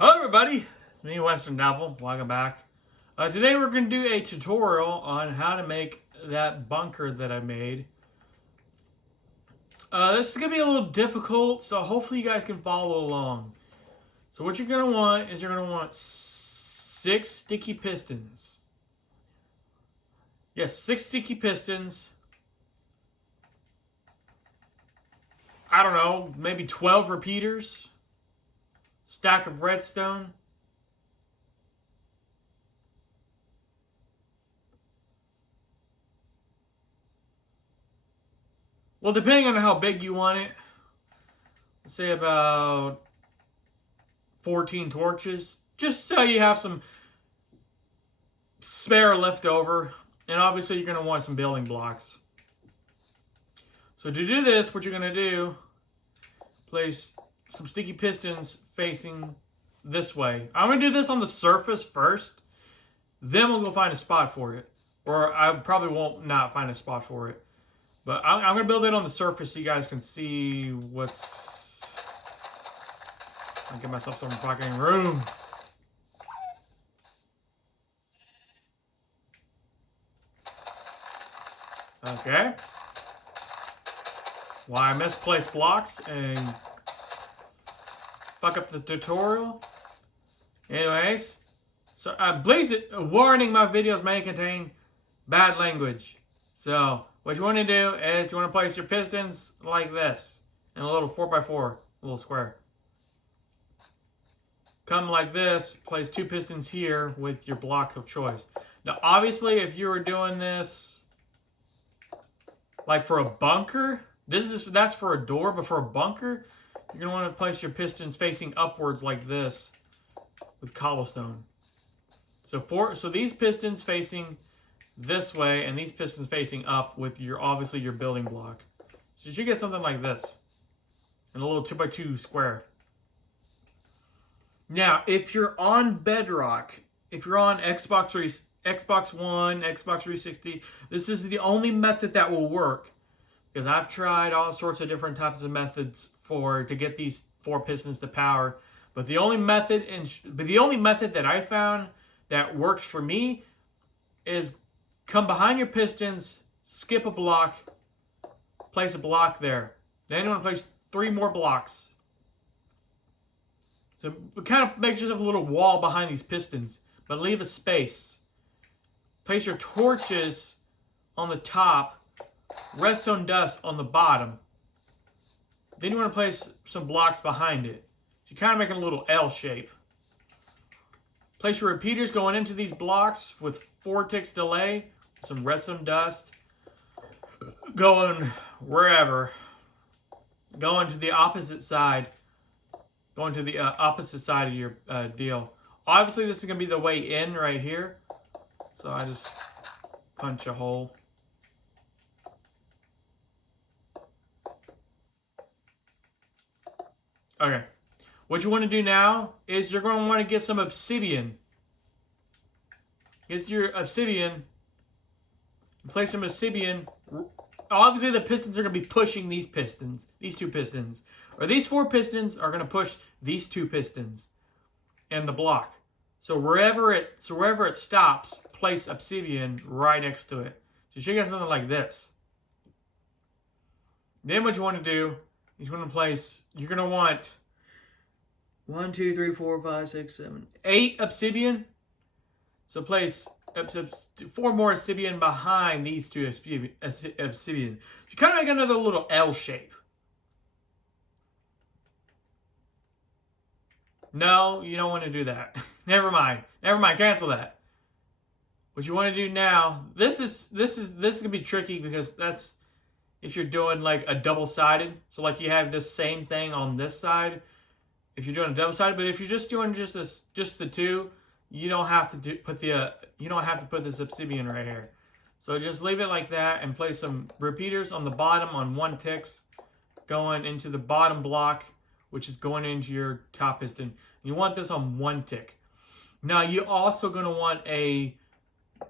Hello everybody, it's me Western Devil, welcome back. Today we're going to do a tutorial on how to make that bunker that I made. This is going to be a little difficult, so hopefully you guys can follow along. So what you're going to want is you're going to want 6 sticky pistons. Yes, 6 sticky pistons. I don't know, maybe 12 repeaters. Stack of redstone. Well, depending on how big you want it, let's say about 14 torches, just so you have some spare left over. And obviously you're going to want some building blocks. So to do this, what you're going to do, place some sticky pistons facing this way. I'm going to do this on the surface first, then we'll go find a spot for it. Or I probably won't not find a spot for it. But I'm going to build it on the surface so you guys can see what's... I'll give myself some fucking room. Okay. Why I misplaced blocks and fuck up the tutorial. Anyways. So please, warning, my videos may contain bad language. So what you want to do is you want to place your pistons like this in a little 4x4, little square. Come like this, place 2 pistons here with your block of choice. Now obviously if you were doing this like for a bunker, that's for a door, but for a bunker, you're going to want to place your pistons facing upwards like this with cobblestone. So these pistons facing this way and these pistons facing up with obviously your building block. So you should get something like this in a little 2x2 square. Now, if you're on Bedrock, if you're on Xbox One, Xbox 360, this is the only method that will work. Because I've tried all sorts of different types of methods to get these 4 pistons to power. But the only method that I found that works for me is come behind your pistons, skip a block, place a block there. Then you want to place 3 more blocks. So kind of make yourself a little wall behind these pistons, but leave a space. Place your torches on the top, redstone dust on the bottom. Then you want to place some blocks behind it. So you're kind of making a little L shape. Place your repeaters going into these blocks with 4 ticks delay, some redstone dust, going wherever. Going to the opposite side. Going to the opposite side of your deal. Obviously, this is going to be the way in right here. So I just punch a hole. Okay. What you want to do now is you're going to want to get some obsidian. Get your obsidian. Place some obsidian. Obviously, the pistons are going to be pushing these 2 pistons. Or these 4 pistons are going to push these 2 pistons and the block. So wherever it stops, place obsidian right next to it. So you should get something like this. Then what you want to do is you're going to want 1, 2, 3, 4, 5, 6, 7, 8 obsidian. So place 4 more obsidian behind these 2 obsidian. So you kind of make another little L shape. No, you don't want to do that. Never mind. Cancel that. What you want to do now, this is gonna be tricky because that's if you're doing like a double-sided. So like you have this same thing on this side. If you're doing a double-sided, but if you're just doing just the 2, you don't have to put this obsidian right here. So just leave it like that and place some repeaters on the bottom on 1 ticks going into the bottom block, which is going into your top piston. You want this on 1 tick. Now you're also going to want a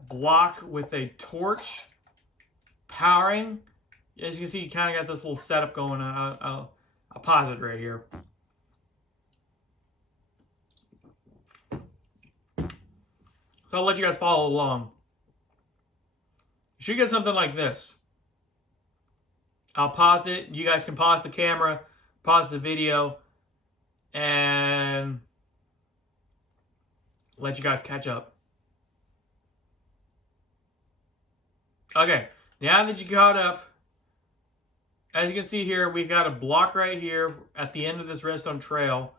block with a torch powering. As you can see, you kind of got this little setup going on. I'll pause it right here. So I'll let you guys follow along. You should get something like this. I'll pause it. You guys can pause the camera, pause the video, and let you guys catch up. Okay, now that you caught up, as you can see here, we got a block right here at the end of this redstone trail.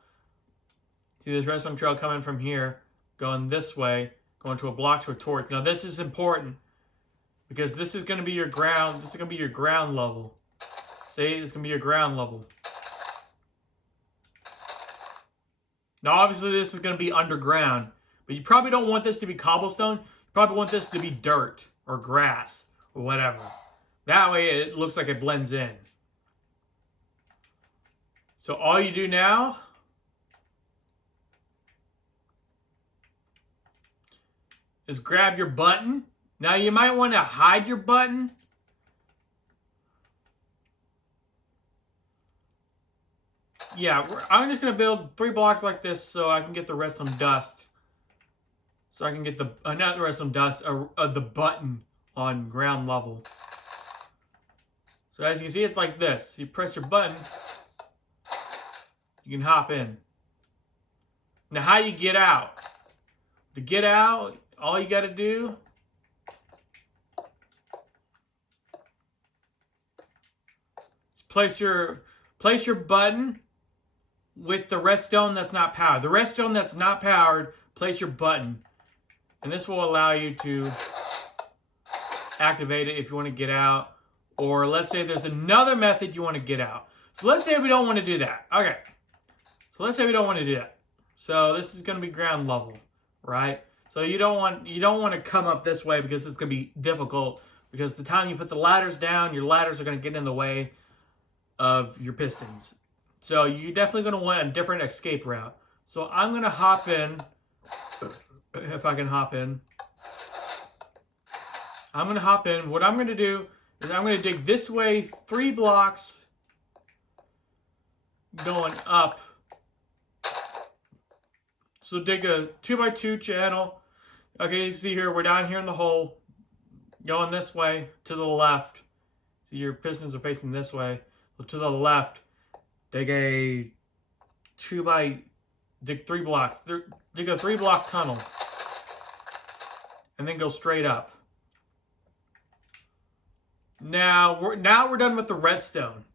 See this redstone trail coming from here, going this way, going to a block to a torch. Now this is important because this is going to be your ground. This is going to be your ground level. See, it's going to be your ground level. Now obviously this is going to be underground, but you probably don't want this to be cobblestone. You probably want this to be dirt or grass or whatever. That way it looks like it blends in. So all you do now is grab your button. Now you might want to hide your button. Yeah, I'm just going to build 3 blocks like this so I can get the redstone dust. So I can get the, not the redstone dust, the button on ground level. So as you can see, it's like this. You press your button, you can hop in. Now how you get out? To get out, all you got to do is place your button with the redstone that's not powered. The redstone that's not powered, place your button. And this will allow you to activate it if you want to get out. Or let's say there's another method you want to get out. So let's say we don't want to do that. Okay. So let's say we don't want to do that. So this is going to be ground level, right? So you don't want to come up this way because it's going to be difficult. Because the time you put the ladders down, your ladders are going to get in the way of your pistons. So you're definitely going to want a different escape route. So I'm going to hop in, if I can hop in. I'm going to hop in. What I'm going to do is I'm going to dig this way 3 blocks going up. So dig a 2x2 channel. Okay, you see here, we're down here in the hole. Going this way to the left. So your pistons are facing this way. So to the left, dig a dig 3 blocks. Dig a 3 block tunnel. And then go straight up. Now we're done with the redstone.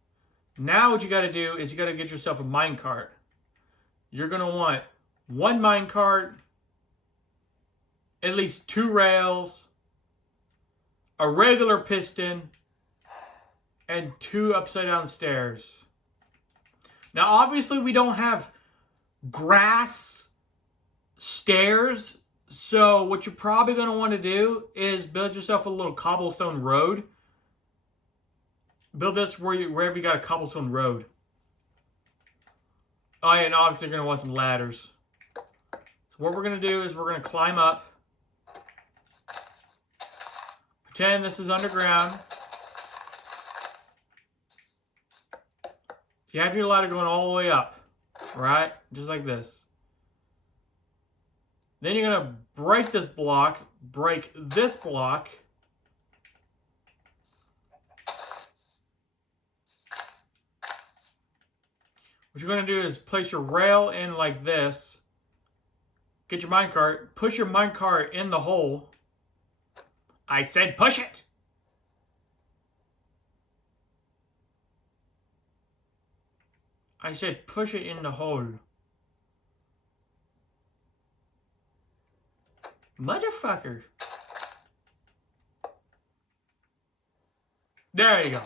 Now what you got to do is you got to get yourself a minecart. You're going to want 1 minecart, at least 2 rails, a regular piston, and 2 upside down stairs. Now obviously we don't have grass stairs, so what you're probably going to want to do is build yourself a little cobblestone road. Build this wherever you got a cobblestone road. Oh yeah, and obviously you're going to want some ladders. So what we're going to do is we're going to climb up. Pretend this is underground. So you have your ladder going all the way up. Right? Just like this. Then you're going to break this block. Break this block. What you're going to do is place your rail in like this. Get your minecart. Push your minecart in the hole. I said push it! I said push it in the hole. Motherfucker. There you go.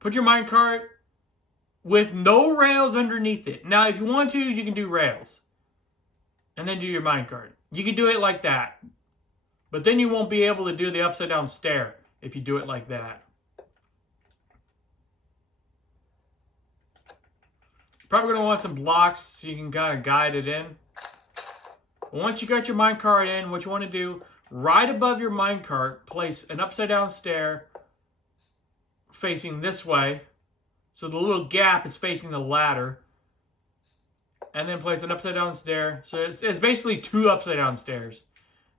Put your minecart with no rails underneath it. Now, if you want to, you can do rails. And then do your minecart. You can do it like that. But then you won't be able to do the upside down stair if you do it like that. Probably going to want some blocks so you can kind of guide it in. Once you got your minecart in, what you want to do, right above your minecart, place an upside down stair facing this way. So the little gap is facing the ladder. And then place an upside down stair. So it's basically 2 upside down stairs.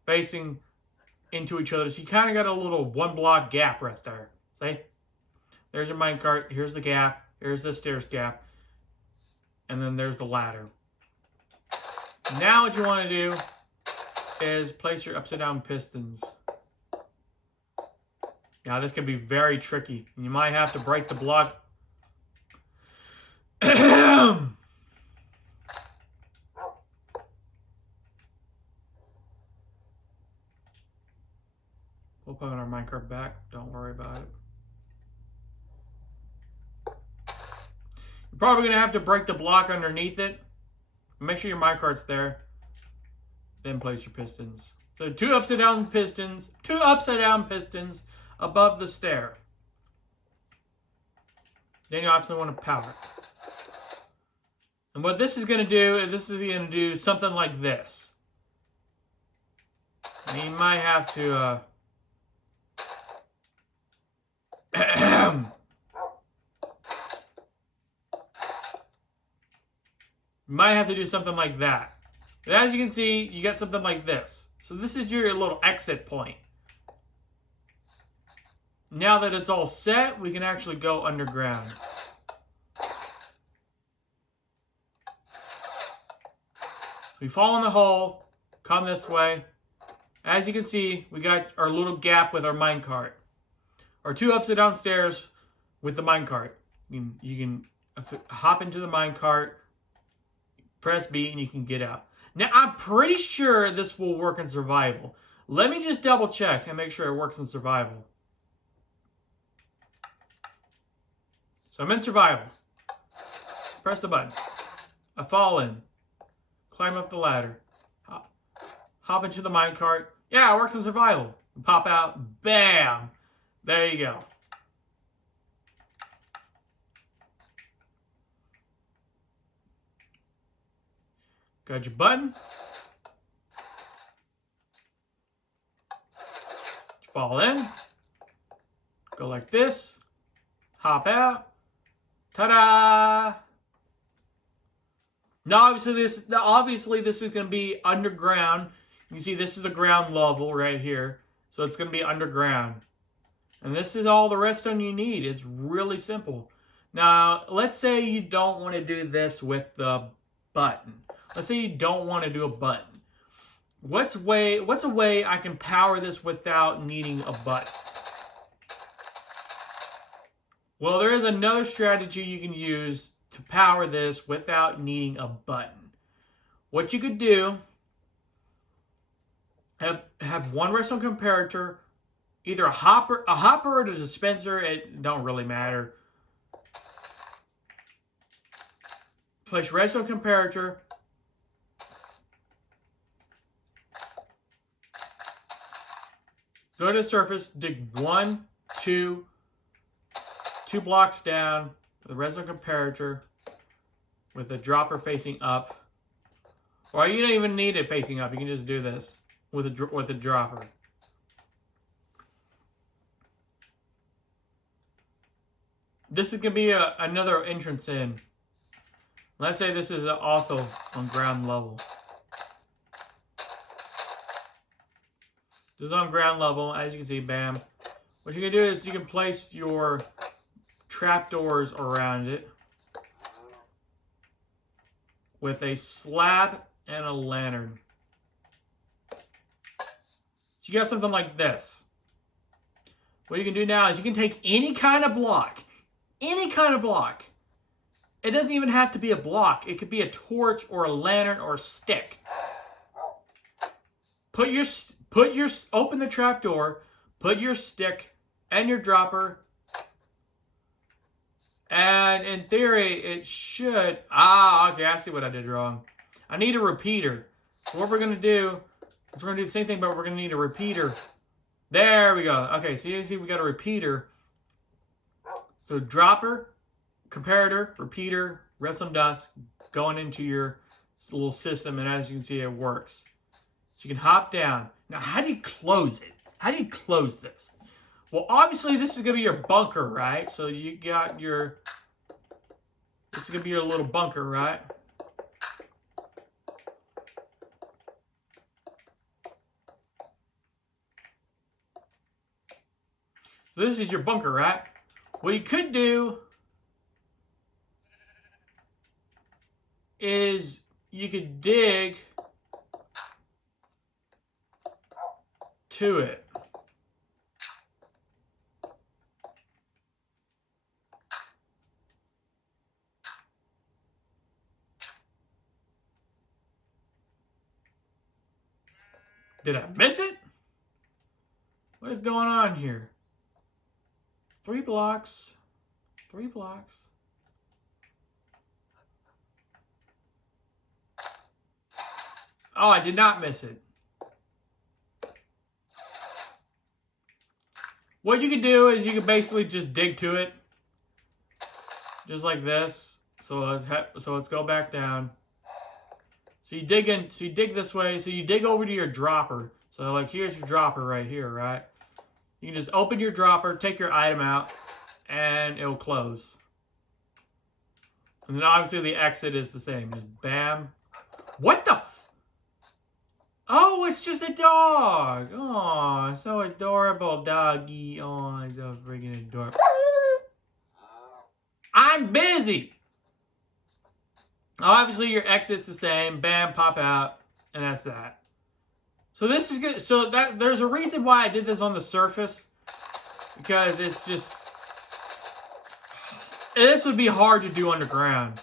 facing into each other. So you kind of got a little 1 block gap right there. See? There's your minecart. Here's the gap. Here's the stairs gap. And then there's the ladder. Now what you want to do is place your upside down pistons. Now this can be very tricky. You might have to break the block. We'll put our minecart back. Don't worry about it. You're probably going to have to break the block underneath it. Make sure your minecart's there. Then place your pistons. So 2 upside down pistons. 2 upside down pistons above the stair. Then you obviously want to power it. And what this is going to do, something like this. And you might have to... You might have to do something like that. But as you can see, you get something like this. So this is your little exit point. Now that it's all set, we can actually go underground. We fall in the hole, come this way. As you can see, we got our little gap with our minecart. Our 2 upside down stairs with the minecart. You can hop into the minecart, press B, and you can get out. Now, I'm pretty sure this will work in survival. Let me just double check and make sure it works in survival. So I'm in survival. Press the button. I fall in. Climb up the ladder. Hop into the minecart. Yeah, it works in survival. Pop out. Bam! There you go. Got your button. Fall in. Go like this. Hop out. Ta-da! Now, obviously this is going to be underground. You can see this is the ground level right here. So it's going to be underground. And this is all the redstone you need. It's really simple. Now, let's say you don't want to do this with the button. Let's say you don't want to do a button. What's a way I can power this without needing a button? Well, there is another strategy you can use to power this without needing a button. What you could do, have one redstone comparator, either a hopper or a dispenser, it don't really matter. Place redstone comparator. Go to the surface, dig 1, 2 blocks down, the redstone comparator with the dropper facing up. Or you don't even need it facing up. You can just do this with the dropper. This is going to be another entrance in. Let's say this is also on ground level. This is on ground level. As you can see, bam. What you can do is you can place your trapdoors around it with a slab and a lantern. So you got something like this. What you can do now is you can take any kind of block. Any kind of block. It doesn't even have to be a block. It could be a torch or a lantern or a stick. Open the trapdoor, put your stick and your dropper, and in theory it should, okay, I see what I did wrong. I need a repeater. So what we're going to do is we're going to do the same thing, but we're going to need a repeater. There we go. Okay, so you see we got a repeater. So dropper, comparator, repeater, redstone dust going into your little system, and as you can see it works. So you can hop down. Now, how do you close it? How do you close this? Well, obviously, this is going to be your bunker, right? So you got your... This is going to be your little bunker, right? So this is your bunker, right? What you could do is you could dig to it. Did I miss it? What is going on here? 3 blocks. 3 blocks. Oh, I did not miss it. What you could do is you could basically just dig to it. Just like this. So let's go back down. So you dig in, so you dig this way, so you dig over to your dropper. So like here's your dropper right here, right? You can just open your dropper, take your item out, and it'll close. And then obviously the exit is the same. Just bam. What the f? Oh, it's just a dog. Oh, so adorable, doggy. Oh, so freaking adorable. I'm busy. Obviously, your exit's the same. Bam, pop out, and that's that. So this is good. So that there's a reason why I did this on the surface, because it's just this would be hard to do underground.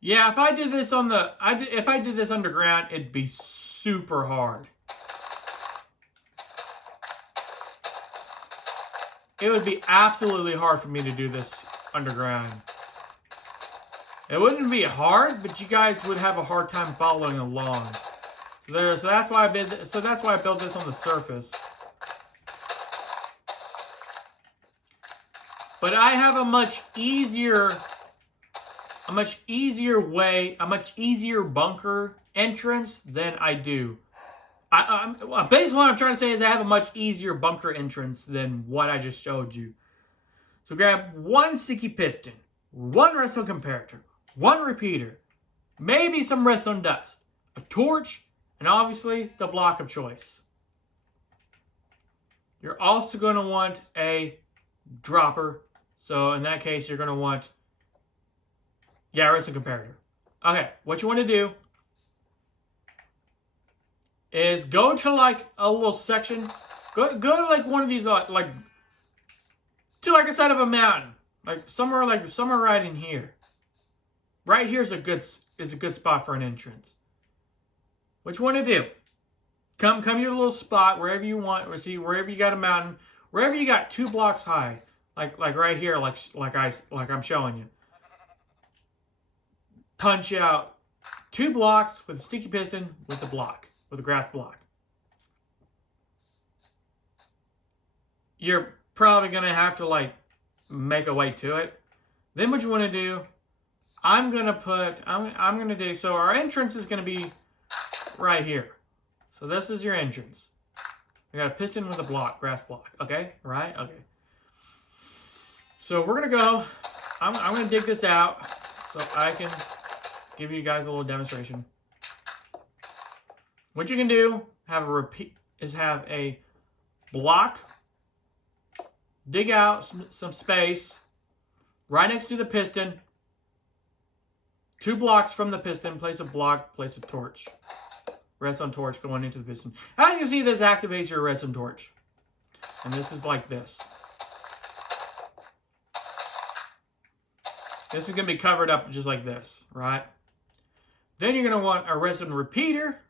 Yeah, if I did this on the, if I did this underground, it'd be super hard. It would be absolutely hard for me to do this underground. It wouldn't be hard, but you guys would have a hard time following along. So that's why I built this on the surface. But I have a much easier way, a much easier bunker entrance than I do. Basically what I'm trying to say is I have a much easier bunker entrance than what I just showed you. So grab 1 sticky piston, 1 redstone comparator, 1 repeater, maybe some redstone dust, a torch, and obviously the block of choice. You're also going to want a dropper. So in that case, you're going to want, redstone comparator. Okay, what you want to do is go to like a little section. Go to like one of these like to like a side of a mountain, like somewhere right in here. Right here is a good spot for an entrance. What you want to do? Come to your little spot wherever you want, or see wherever you got a mountain, wherever you got 2 blocks high, like right here, like I'm showing you. Punch out 2 blocks with a sticky piston with a grass block. You're probably gonna have to like make a way to it. Then what you want to do? I'm gonna do, so our entrance is gonna be right here. So this is your entrance. We got a piston with a block, grass block. Okay, right? Okay. So we're gonna go. I'm gonna dig this out so I can give you guys a little demonstration. What you can do have a block. Dig out some space right next to the piston. 2 blocks from the piston, place a block, place a torch. Redstone torch going into the piston. As you can see, this activates your redstone torch. And this is like this. This is going to be covered up just like this, right? Then you're going to want a redstone repeater.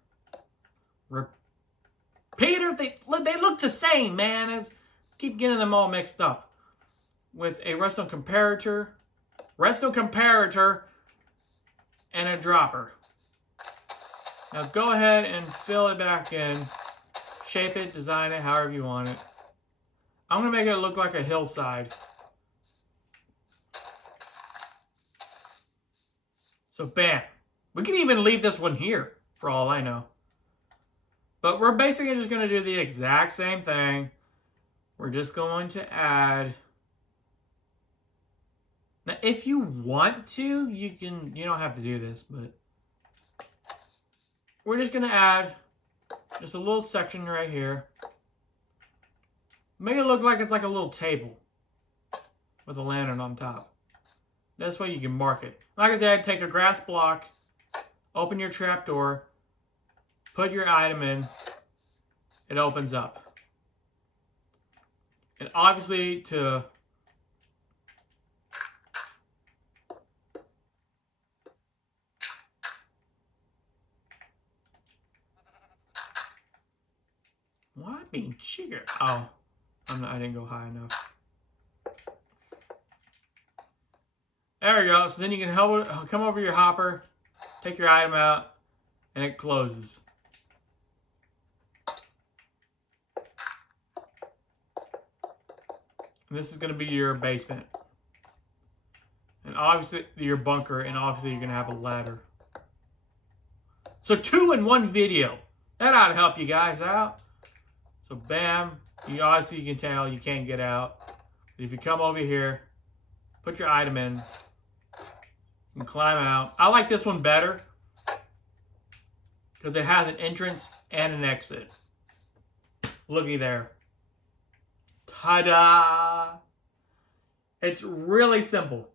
They look the same, man. I keep getting them all mixed up. With a redstone comparator, and a dropper. Now go ahead and fill it back in. shape it, design it, however you want it. I'm going to make it look like a hillside. So bam. We can even leave this one here, for all I know. But we're basically just going to do the exact same thing. We're just going to add... Now, if you want to, you don't have to do this, but... We're just going to add just a little section right here. Make it look like it's like a little table with a lantern on top. That's way you can mark it. Like I said, take a grass block, open your trapdoor, put your item in, it opens up. And obviously to what being sugar? Oh, I didn't go high enough. There we go. So then you can come over your hopper, take your item out, and it closes. And this is going to be your basement. And obviously your bunker, and obviously you're going to have a ladder. So 2 in 1 video. That ought to help you guys out. So bam, obviously you can tell you can't get out. But if you come over here, put your item in, you can climb out. I like this one better because it has an entrance and an exit. Looky there. Ta-da! It's really simple.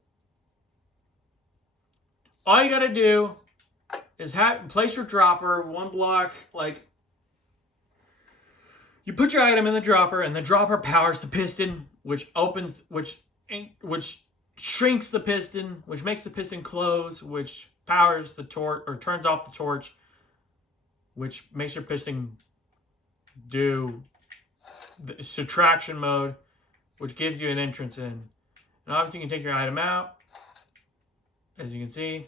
All you gotta do is place your dropper 1 block, like you put your item in the dropper, and the dropper powers the piston, which shrinks the piston, which makes the piston close, which powers the torch or turns off the torch, which makes your piston do the subtraction mode, which gives you an entrance in. And obviously you can take your item out, as you can see.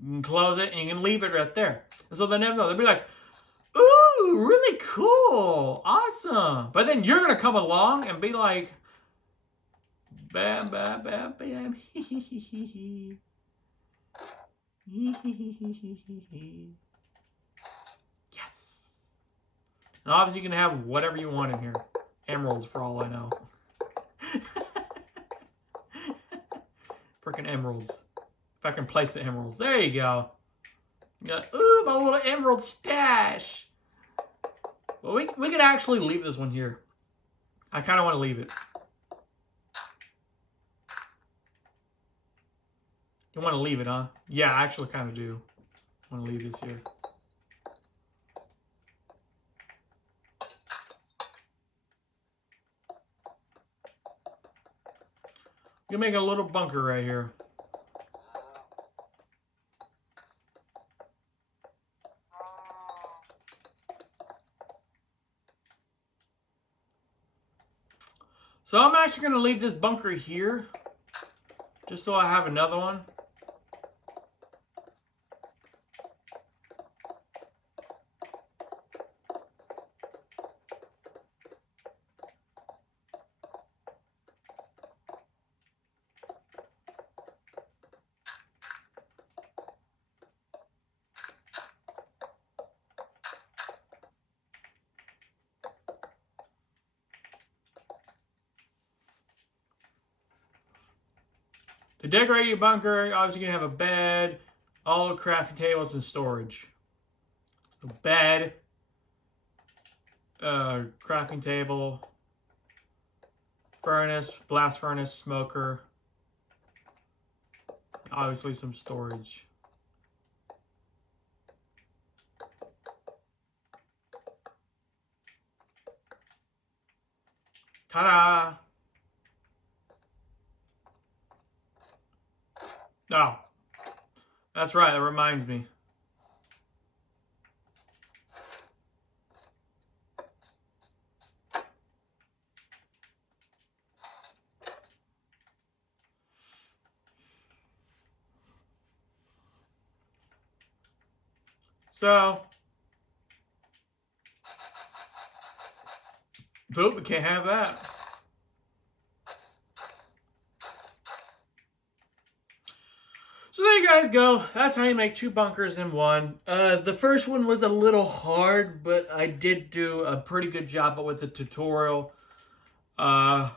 You can close it and you can leave it right there. And so they'll never know. They'll be like, ooh, really cool, awesome. But then you're going to come along and be like, bam, bam, bam, bam, hee hee hee hee hee. Yes. And obviously you can have whatever you want in here. Emeralds for all I know. Freaking emeralds. If I can place the emeralds. There you go. You got, ooh, my little emerald stash. Well, we could actually leave this one here. I kind of want to leave it. You want to leave it, huh? Yeah, I actually kind of do. I want to leave this here. You make a little bunker right here. So I'm actually going to leave this bunker here, just so I have another one. To decorate your bunker, obviously you're going to have a bed, all the crafting tables, and storage. A bed, crafting table, furnace, blast furnace, smoker, obviously some storage. Ta-da! Oh, that's right, that reminds me. So, nope, we can't have that. So there you guys go. That's how you make 2 bunkers in one. The first one was a little hard, but I did do a pretty good job with the tutorial. Let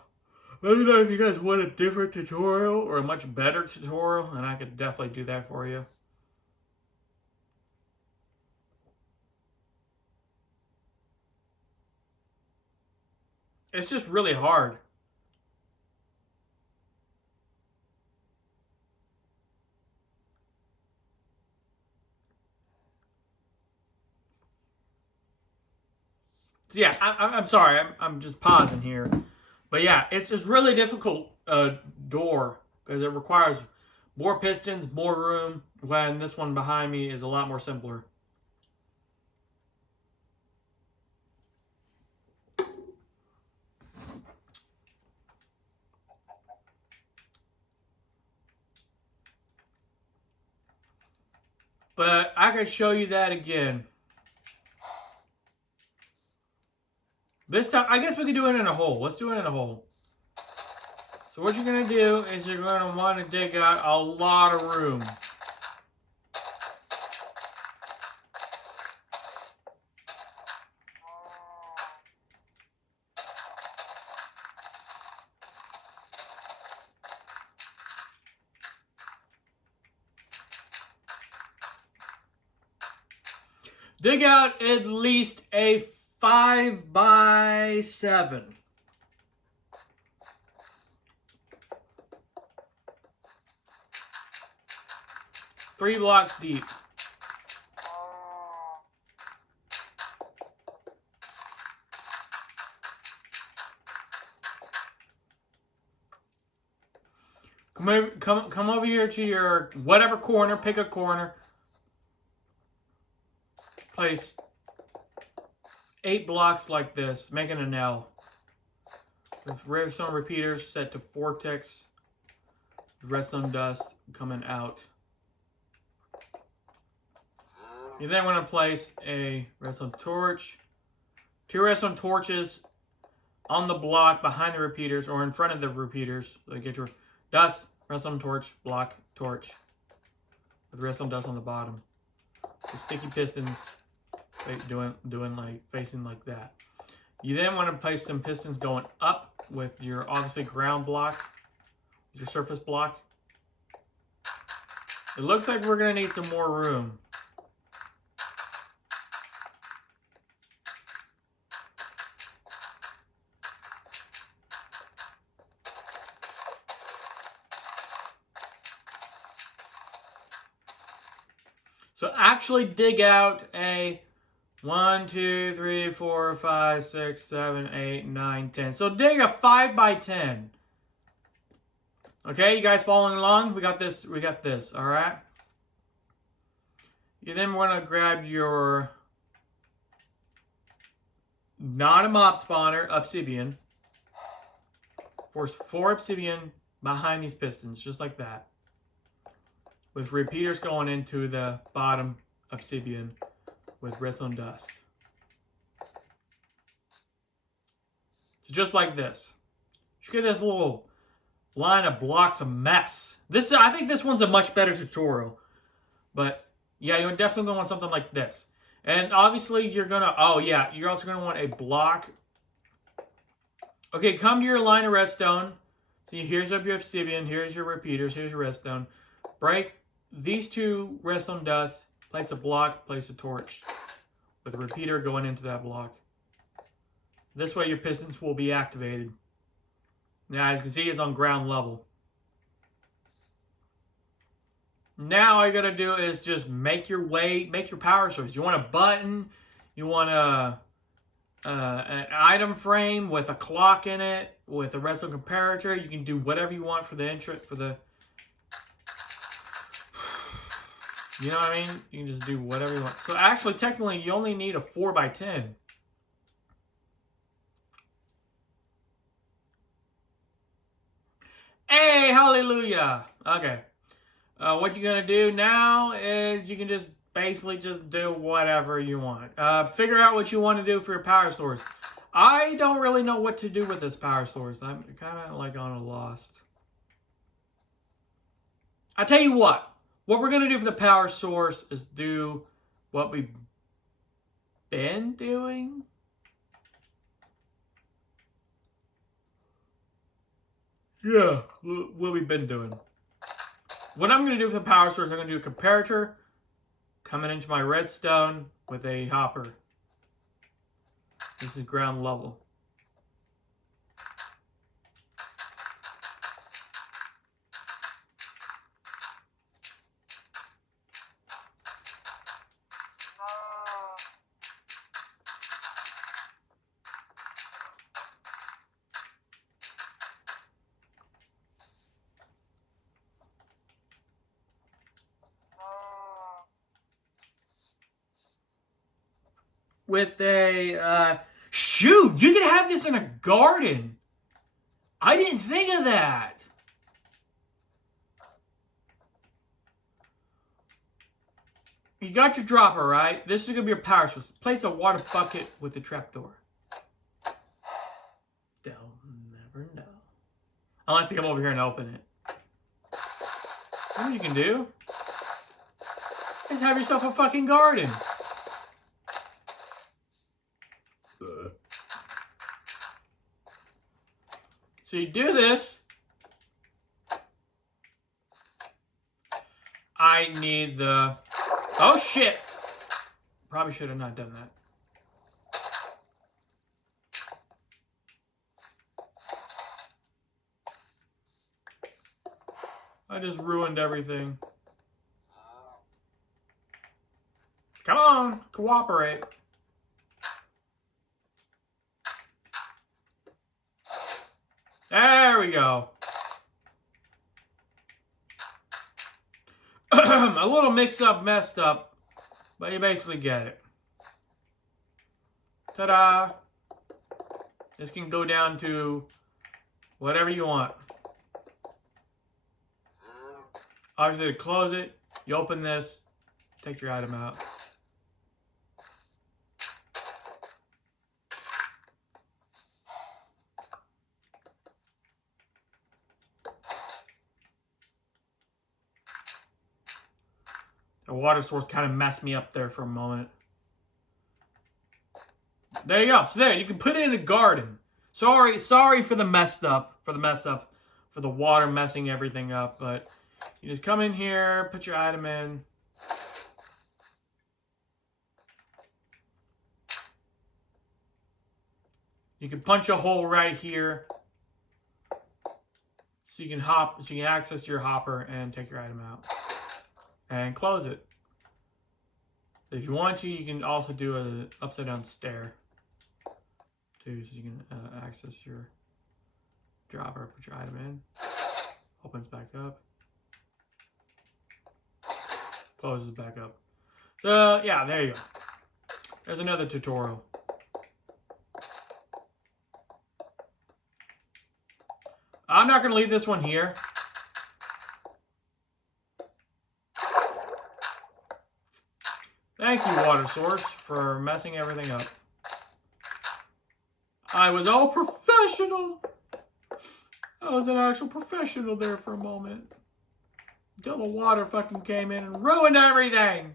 me know if you guys want a different tutorial or a much better tutorial, and I could definitely do that for you. It's just really hard. So yeah, I'm sorry. I'm just pausing here. But yeah, it's just really difficult door because it requires more pistons, more room, when this one behind me is a lot more simpler. But I could show you that again. This time, I guess we could do it in a hole. Let's do it in a hole. So what you're going to do is you're going to want to dig out a lot of room. Dig out at least a 5 by 7. Three blocks deep. Come over here to your whatever corner. Pick a corner. Place 8 blocks like this, making an L. With redstone repeaters set to vortex. Redstone dust coming out. You then want to place a redstone torch. 2 redstone torches on the block behind the repeaters or in front of the repeaters. So you get your dust, redstone torch, block, torch. With redstone dust on the bottom. The sticky pistons doing like facing like that. You then want to place some pistons going up with your obviously ground block, your surface block. It looks like we're going to need some more room. So actually dig out a 1, 2, 3, 4, 5, 6, 7, 8, 9, 10. So dig a 5 by 10. Okay, you guys following along? We got this, all right? You then want to grab your, not a mob spawner, obsidian. Force 4 obsidian behind these pistons, just like that. With repeaters going into the bottom obsidian with redstone dust. So just like this. You get this little line of blocks of mess. I think this one's a much better tutorial. But yeah, you're definitely going to want something like this. And obviously you're going to, oh yeah, you're also going to want a block. Okay, come to your line of redstone. So here's up your obsidian, here's your repeaters, here's your redstone. Break these 2 redstone dust, place a block, place a torch. With a repeater going into that block. This way your pistons will be activated. Now as you can see, it's on ground level. Now all you gotta do is just make your power source. You want a button, you want an item frame with a clock in it, with a redstone comparator. You can do whatever you want for the you know what I mean? You can just do whatever you want. So actually, technically, you only need a 4 by 10. Hey, hallelujah. Okay. What you're going to do now is you can just basically just do whatever you want. Figure out what you want to do for your power source. I don't really know what to do with this power source. I'm kind of like on a lost. I tell you what we're going to do for the power source is do what we've been doing. Yeah, what we've been doing. What I'm going to do for the power source, I'm going to do a comparator coming into my redstone with a hopper. This is ground level. With a, shoot, you can have this in a garden. I didn't think of that. You got your dropper, right? This is going to be your power source. Place a water bucket with the trapdoor. They'll never know. Unless they come over here and open it. What you can do is have yourself a fucking garden. So you do this. I need the... Oh shit! Probably should have not done that. I just ruined everything. Come on, cooperate. There we go. A little mixed up, messed up, but you basically get it. Ta-da! This can go down to whatever you want. Obviously, to close it, you open this, take your item out. The water source kind of messed me up there for a moment. There you go. So there, you can put it in a garden. Sorry for the mess up, for the water messing everything up. But you just come in here, put your item in. You can punch a hole right here, so you can access your hopper and take your item out. And close it. If you want to, you can also do an upside down stair too, so you can access your dropper, put your item in, opens back up, closes back up. So yeah, there you go. There's another tutorial. I'm not going to leave this one here. Thank you, water source, for messing everything up. I was all professional. I was an actual professional there for a moment. Until the water fucking came in and ruined everything.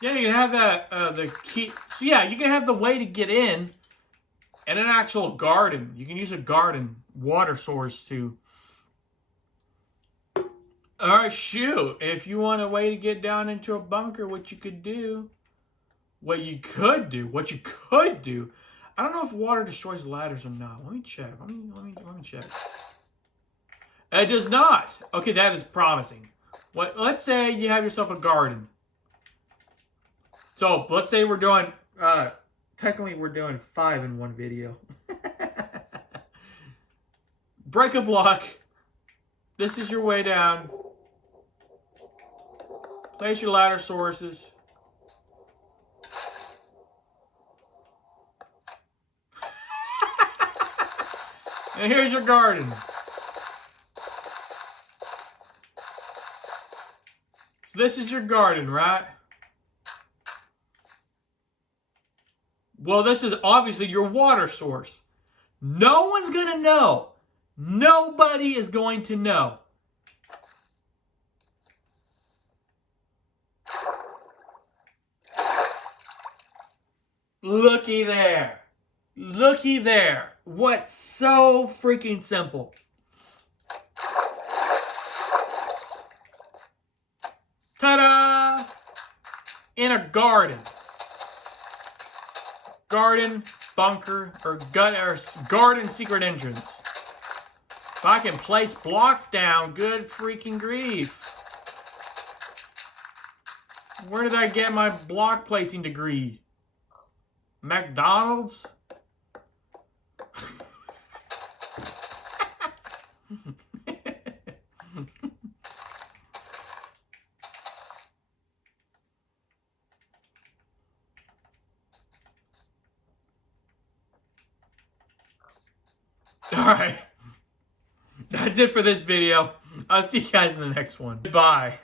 Yeah, you can have that, the key. So yeah, you can have the way to get in and an actual garden. You can use a garden water source to... Alright, shoot. If you want a way to get down into a bunker, what you could do what you could do, I don't know if water destroys ladders or not. Let me check. Let me check. It does not. Okay, that is promising. Let's say you have yourself a garden. So let's say we're doing, technically we're doing 5 in one video. Break a block. This is your way down. Place your ladder sources. And here's your garden. This is your garden, right? Well, this is obviously your water source. No one's going to know. Nobody is going to know. Looky there. Looky there. What's so freaking simple? Ta-da! In a garden. Garden, bunker, or garden secret entrance. If I can place blocks down, good freaking grief. Where did I get my block placing degree? McDonald's? Alright. That's it for this video. I'll see you guys in the next one. Goodbye.